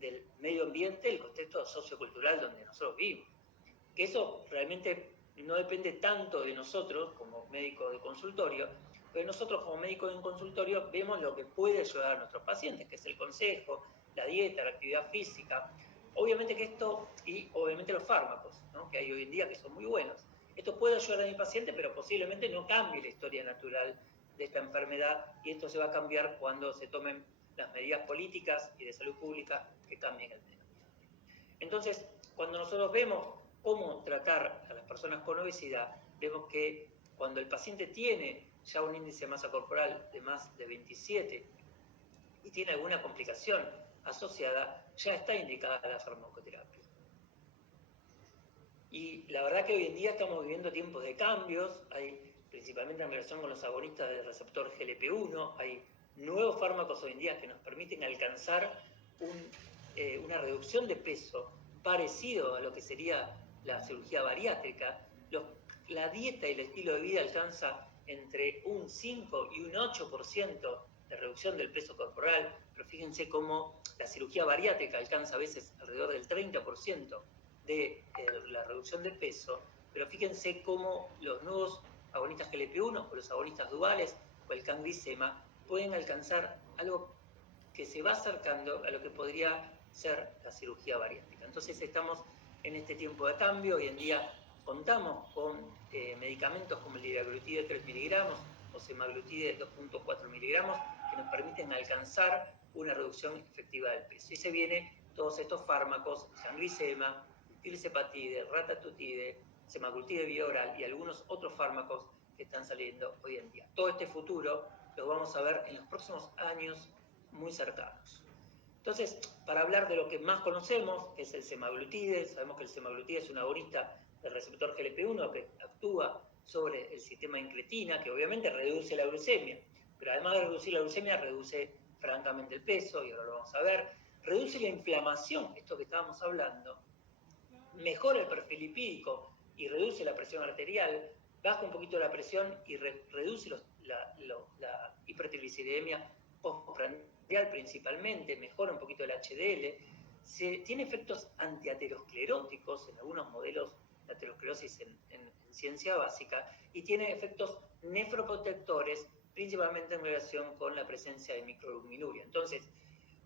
del medio ambiente, el contexto sociocultural donde nosotros vivimos. Que eso realmente no depende tanto de nosotros como médicos de consultorio, pero nosotros como médicos de consultorio vemos lo que puede ayudar a nuestros pacientes, que es el consejo, la dieta, la actividad física. Obviamente que esto, y obviamente los fármacos, ¿no?, que hay hoy en día que son muy buenos. Esto puede ayudar a mi paciente, pero posiblemente no cambie la historia natural de esta enfermedad, y esto se va a cambiar cuando se tomen las medidas políticas y de salud pública que cambien el medio ambiente. Entonces, cuando nosotros vemos cómo tratar a las personas con obesidad, vemos que cuando el paciente tiene ya un índice de masa corporal de más de 27 y tiene alguna complicación asociada, ya está indicada la farmacoterapia. Y la verdad que hoy en día estamos viviendo tiempos de cambios, hay principalmente en relación con los agonistas del receptor GLP-1, hay nuevos fármacos hoy en día que nos permiten alcanzar una reducción de peso parecido a lo que sería la cirugía bariátrica. La dieta y el estilo de vida alcanza entre un 5 y un 8% de reducción del peso corporal, pero fíjense cómo la cirugía bariátrica alcanza a veces alrededor del 30% de la reducción de peso, pero fíjense cómo los nuevos agonistas GLP-1 o los agonistas duales o el cangrisema pueden alcanzar algo que se va acercando a lo que podría ser la cirugía bariátrica. Entonces estamos en este tiempo de cambio. Hoy en día contamos con medicamentos como el liraglutide 3 miligramos o semaglutide 2.4 miligramos que nos permiten alcanzar una reducción efectiva del peso. Y se vienen todos estos fármacos, cangrisema, tirzepatide, ratatutide, semaglutide vía oral y algunos otros fármacos que están saliendo hoy en día. Todo este futuro lo vamos a ver en los próximos años muy cercanos. Entonces, para hablar de lo que más conocemos, que es el semaglutide, sabemos que el semaglutide es un agonista del receptor GLP-1 que actúa sobre el sistema de incretina, que obviamente reduce la glucemia, pero además de reducir la glucemia, reduce francamente el peso, y ahora lo vamos a ver, reduce la inflamación, esto que estábamos hablando, mejora el perfil lipídico y reduce la presión arterial, baja un poquito la presión y reduce la hipertrigliceridemia postprandial principalmente, mejora un poquito el HDL, tiene efectos antiateroscleróticos en algunos modelos de aterosclerosis en ciencia básica y tiene efectos nefroprotectores principalmente en relación con la presencia de microalbuminuria. Entonces,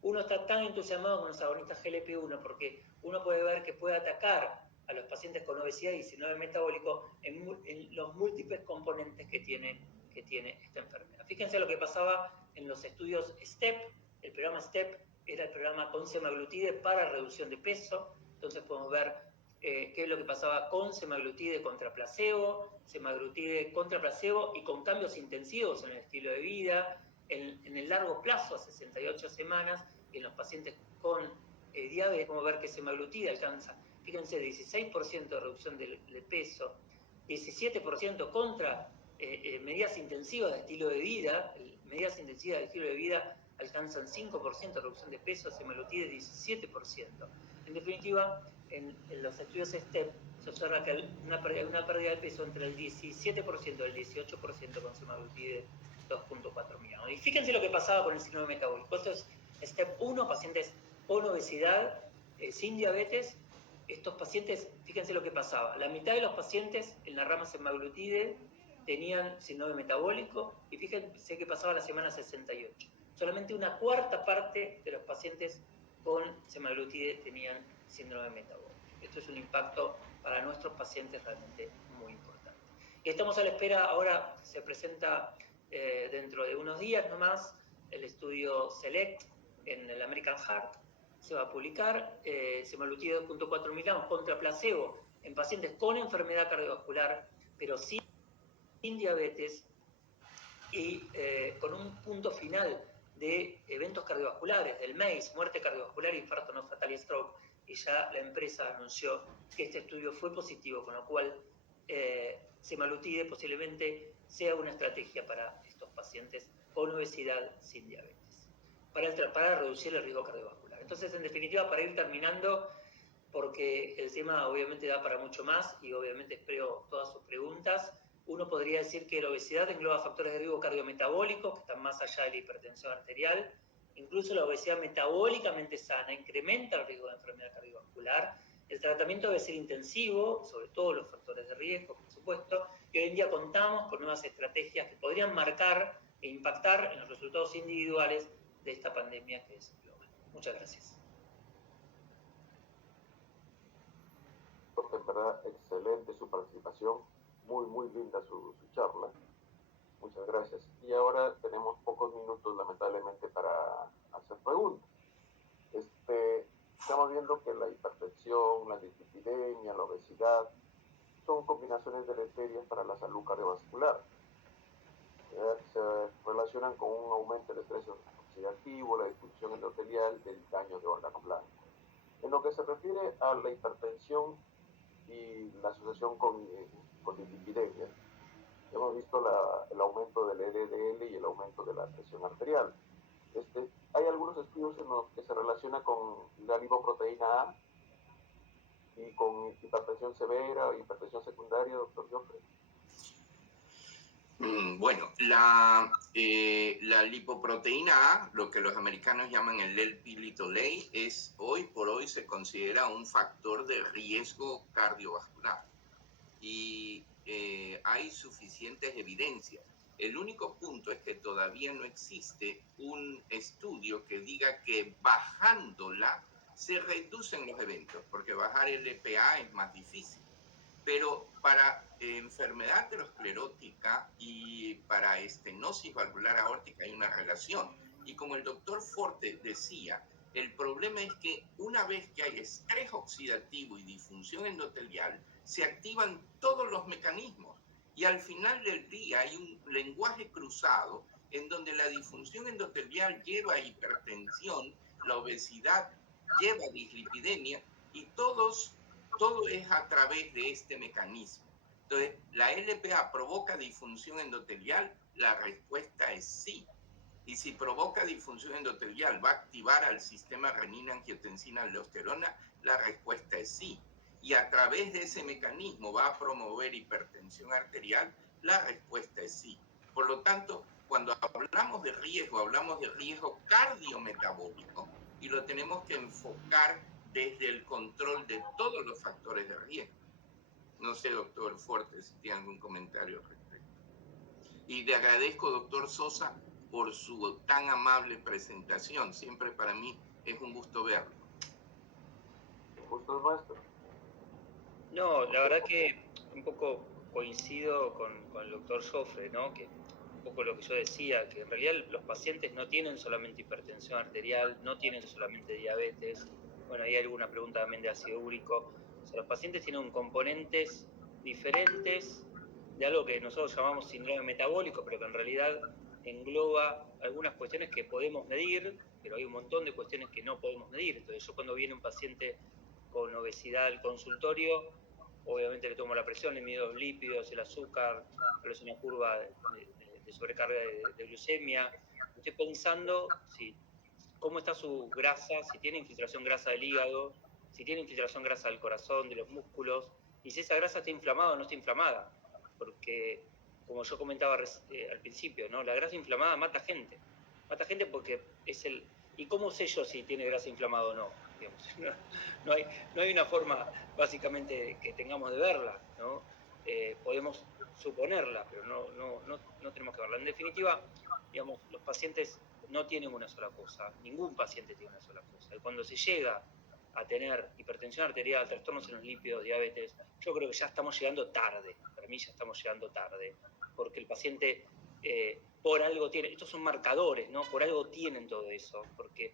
uno está tan entusiasmado con los agonistas GLP-1 porque uno puede ver que puede atacar a los pacientes con obesidad y síndrome metabólico en los múltiples componentes que tiene esta enfermedad. Fíjense lo que pasaba en los estudios STEP. El programa STEP era el programa con semaglutide para reducción de peso. Entonces podemos ver qué es lo que pasaba con semaglutide contra placebo y con cambios intensivos en el estilo de vida, en el largo plazo, a 68 semanas, y en los pacientes con diabetes, podemos ver que semaglutide alcanza, fíjense, 16% de reducción de peso, 17% contra medidas intensivas de estilo de vida. Medidas intensivas de estilo de vida alcanzan 5% de reducción de peso, semaglutide 17%. En definitiva, en los estudios STEP se observa que hay una pérdida de peso entre el 17% y el 18% con semaglutide 2.4 miligramos. Y fíjense lo que pasaba con el síndrome metabólico. Esto es STEP 1, pacientes con obesidad, sin diabetes. Estos pacientes, fíjense lo que pasaba. La mitad de los pacientes en la rama semaglutide tenían síndrome metabólico y fíjense qué pasaba la semana 68. Solamente una cuarta parte de los pacientes con semaglutide tenían síndrome metabólico. Esto es un impacto para nuestros pacientes realmente muy importante. Y estamos a la espera, ahora se presenta dentro de unos días nomás el estudio SELECT en el American Heart. Se va a publicar semaglutide 2.4 miligramos contra placebo en pacientes con enfermedad cardiovascular, pero sin diabetes y con un punto final de eventos cardiovasculares, del MACE, muerte cardiovascular, infarto no fatal y stroke, y ya la empresa anunció que este estudio fue positivo, con lo cual semaglutide posiblemente sea una estrategia para estos pacientes con obesidad sin diabetes, para reducir el riesgo cardiovascular. Entonces, en definitiva, para ir terminando, porque el tema obviamente da para mucho más y obviamente espero todas sus preguntas. Uno podría decir que la obesidad engloba factores de riesgo cardiometabólicos que están más allá de la hipertensión arterial. Incluso la obesidad metabólicamente sana incrementa el riesgo de enfermedad cardiovascular. El tratamiento debe ser intensivo, sobre todo los factores de riesgo, por supuesto, y hoy en día contamos con nuevas estrategias que podrían marcar e impactar en los resultados individuales de esta pandemia que es global. Muchas gracias. En verdad, excelente su participación, muy linda su charla. Muchas gracias. Y ahora tenemos pocos minutos, lamentablemente, para hacer preguntas. Estamos viendo que la hipertensión, la dislipidemia, la obesidad son combinaciones deleterias para la salud cardiovascular. Se relacionan con un aumento del estrés oxidativo, la disfunción endotelial, del daño de órgano blanco. En lo que se refiere a la hipertensión y la asociación con dislipidemia, hemos visto el aumento del LDL y el aumento de la presión arterial. Hay algunos estudios en los que se relaciona con la lipoproteína A y con hipertensión severa o hipertensión secundaria, doctor Joffre. Bueno, la lipoproteína A, lo que los americanos llaman el Lp(a), es hoy por hoy se considera un factor de riesgo cardiovascular y hay suficientes evidencias. El único punto es que todavía no existe un estudio que diga que bajándola se reducen los eventos, porque bajar el LPA es más difícil. Pero para enfermedad aterosclerótica y para estenosis valvular aórtica hay una relación. Y como el doctor Forte decía, el problema es que una vez que hay estrés oxidativo y disfunción endotelial, se activan todos los mecanismos. Y al final del día hay un lenguaje cruzado en donde la disfunción endotelial lleva a hipertensión, la obesidad lleva a dislipidemia y todo es a través de este mecanismo. Entonces, ¿la LPA provoca disfunción endotelial? La respuesta es sí. Y si provoca disfunción endotelial, ¿va a activar al sistema renina-angiotensina-aldosterona? La respuesta es sí. Y a través de ese mecanismo, ¿va a promover hipertensión arterial? La respuesta es sí. Por lo tanto, cuando hablamos de riesgo cardiometabólico y lo tenemos que enfocar desde el control de todos los factores de riesgo. No sé, doctor Forte, si tiene algún comentario al respecto. Y le agradezco, doctor Sosa, por su tan amable presentación. Siempre para mí es un gusto verlo. El gusto es nuestro. No, la verdad que un poco coincido con el doctor Joffre, ¿no? Que un poco lo que yo decía, que en realidad los pacientes no tienen solamente hipertensión arterial, no tienen solamente diabetes. Bueno, hay alguna pregunta también de ácido úrico. O sea, los pacientes tienen componentes diferentes de algo que nosotros llamamos síndrome metabólico, pero que en realidad engloba algunas cuestiones que podemos medir, pero hay un montón de cuestiones que no podemos medir. Entonces, yo cuando viene un paciente con obesidad al consultorio, obviamente le tomo la presión, le mido los lípidos, el azúcar, es una curva de sobrecarga de glucemia. Estoy pensando cómo está su grasa, si tiene infiltración grasa del hígado, si tiene infiltración grasa del corazón, de los músculos, y si esa grasa está inflamada o no está inflamada. Porque, como yo comentaba al principio, ¿no? La grasa inflamada mata gente. Mata gente porque es el... ¿Y cómo sé yo si tiene grasa inflamada o no? Digamos, no hay una forma, básicamente, que tengamos de verla, ¿no? Podemos suponerla, pero no tenemos que verla. En definitiva, digamos, los pacientes no tienen una sola cosa, ningún paciente tiene una sola cosa. Y cuando se llega a tener hipertensión arterial, trastornos en los lípidos, diabetes, yo creo que ya estamos llegando tarde, para mí ya estamos llegando tarde, porque el paciente por algo tiene, estos son marcadores, ¿no? Por algo tienen todo eso, porque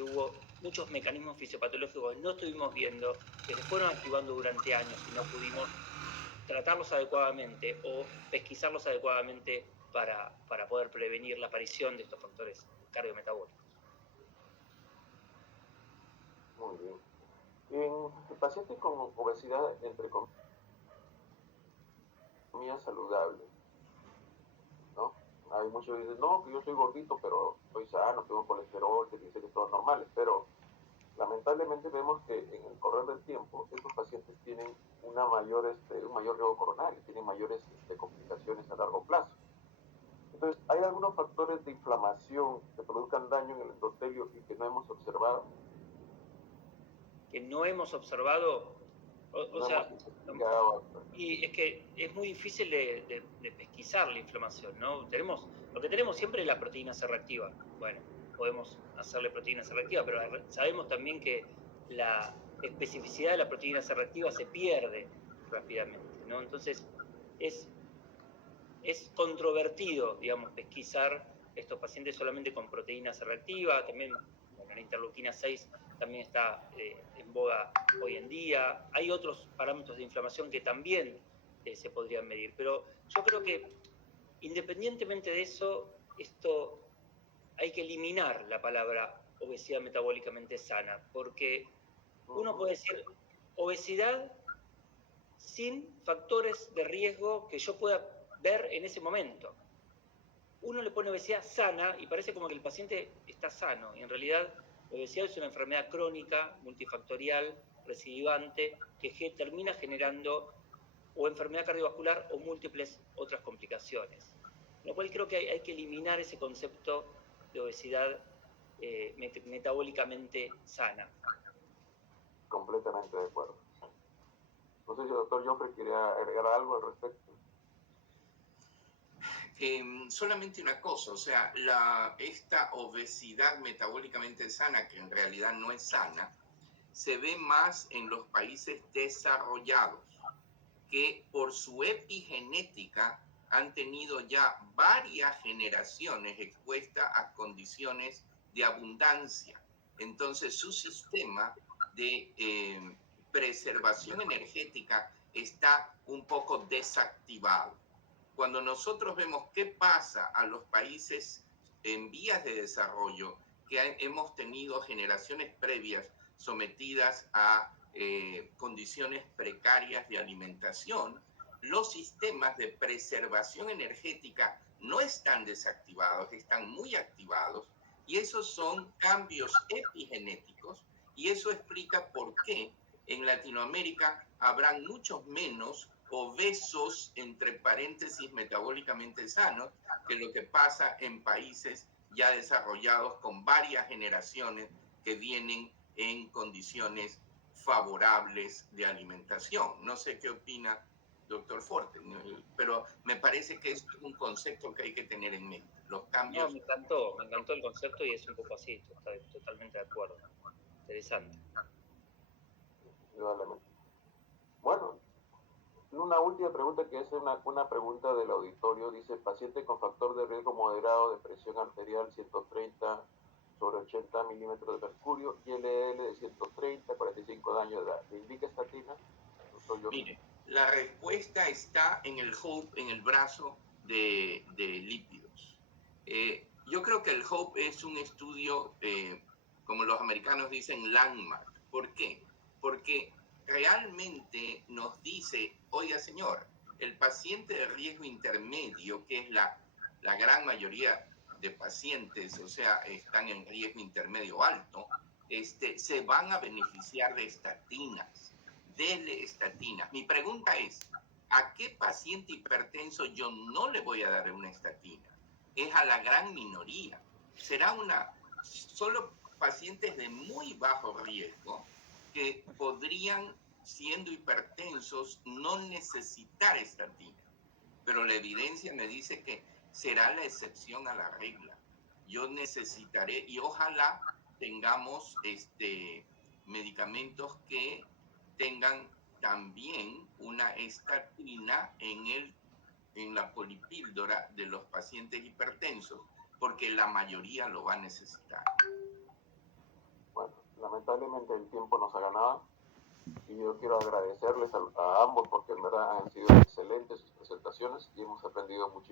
hubo muchos mecanismos fisiopatológicos que no estuvimos viendo, que se fueron activando durante años y no pudimos tratarlos adecuadamente o pesquisarlos adecuadamente para poder prevenir la aparición de estos factores cardiometabólicos. Muy bien. En pacientes con obesidad, entre comillas, saludable, ¿no? Hay muchos que dicen, no, que yo soy gordito, pero soy sano, tengo colesterol, triglicéridos, todos normales, pero lamentablemente vemos que en el correr del tiempo estos pacientes tienen un mayor riesgo coronario, tienen mayores complicaciones a largo plazo. Entonces, ¿hay algunos factores de inflamación que produzcan daño en el endotelio y que no hemos observado? Que no hemos observado, y es que es muy difícil de pesquisar la inflamación, ¿no? Lo que tenemos siempre es la proteína C reactiva. Bueno, podemos hacerle proteína C reactiva, pero sabemos también que la especificidad de la proteína C reactiva se pierde rápidamente, ¿no? Entonces, es controvertido, digamos, pesquisar estos pacientes solamente con proteína C reactiva. También, bueno, la interleuquina 6 también está en boga hoy en día. Hay otros parámetros de inflamación que también se podrían medir. Pero yo creo que, independientemente de eso, hay que eliminar la palabra obesidad metabólicamente sana, porque uno puede decir obesidad sin factores de riesgo que yo pueda ver en ese momento. Uno le pone obesidad sana y parece como que el paciente está sano, y en realidad la obesidad es una enfermedad crónica, multifactorial, recidivante, que termina generando o enfermedad cardiovascular o múltiples otras complicaciones. Lo cual creo que hay que eliminar ese concepto de obesidad metabólicamente sana. Completamente de acuerdo. No sé si el doctor Joffre quería agregar algo al respecto. Solamente una cosa, o sea, esta obesidad metabólicamente sana, que en realidad no es sana, se ve más en los países desarrollados, que por su epigenética han tenido ya varias generaciones expuestas a condiciones de abundancia. Entonces su sistema de preservación energética está un poco desactivado. Cuando nosotros vemos qué pasa a los países en vías de desarrollo, que hemos tenido generaciones previas sometidas a condiciones precarias de alimentación, los sistemas de preservación energética no están desactivados, están muy activados, y esos son cambios epigenéticos, y eso explica por qué en Latinoamérica habrán muchos menos obesos, entre paréntesis, metabólicamente sanos, que lo que pasa en países ya desarrollados con varias generaciones que vienen en condiciones favorables de alimentación. No sé qué opina doctor Forte, pero me parece que es un concepto que hay que tener en mente. Los cambios... No, me encantó el concepto y es un poco así, totalmente de acuerdo. Interesante. Bueno, una última pregunta que es una pregunta del auditorio. Dice, paciente con factor de riesgo moderado de presión arterial 130/80 milímetros de mercurio y LDL de 130, 45 años de edad. ¿Le indica estatina? Mire, la respuesta está en el HOPE, en el brazo de lípidos. Yo creo que el HOPE es un estudio, como los americanos dicen, landmark. ¿Por qué? Porque realmente nos dice, oiga señor, el paciente de riesgo intermedio, que es la gran mayoría de pacientes, o sea, están en riesgo intermedio alto, se van a beneficiar de estatinas. Dele estatinas. Mi pregunta es, ¿a qué paciente hipertenso yo no le voy a dar una estatina? Es a la gran minoría. Será solo pacientes de muy bajo riesgo que podrían, siendo hipertensos, no necesitar estatina. Pero la evidencia me dice que será la excepción a la regla. Yo necesitaré, y ojalá tengamos medicamentos que tengan también una estatina en la polipíldora de los pacientes hipertensos, porque la mayoría lo va a necesitar. Bueno, lamentablemente el tiempo nos ha ganado y yo quiero agradecerles a ambos porque en verdad han sido excelentes sus presentaciones y hemos aprendido muchísimo.